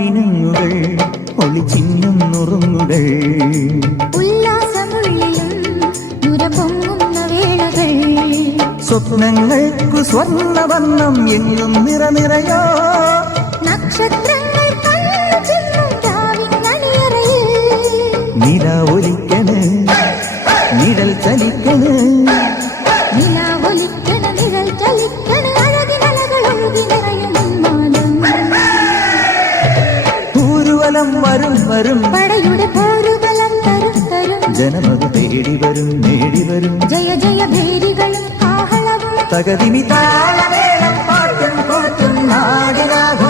മിനുങ്ങുകൾ ഒളിച്ചിന്നും നുറുങ്ങുകൾ ഉല്ലാസമുള്ളിലും നുരപൊങ്ങുന്ന വേളകൾ സ്വപ്നങ്ങൾക്കു സ്വർണ്ണവർണ്ണം എങ്ങും നിറനിറയോ നക്ഷത്രങ്ങൾ കണ്ണുചിമ്മും രാവിന്നണിയറയിൽ നില ഒലിക്കണ് നിഴൽ ചലിക്കണ് നിലാവൊലിക്കണ നിഴൽ ചലിക്കണ അഴകിനലകളൊഴുകി നിറയും ഉന്മാദം ഊരുവലം വരും വരും പടയുടെ പോരുബലം തരും തരും ജനമത് തേടി വരും നേടി വരും ജയ ജയ ഭേരികളും ആഹളവും തകതിമി താളമേളം പാട്ടും കൂട്ടും നാടിനാഘോഷം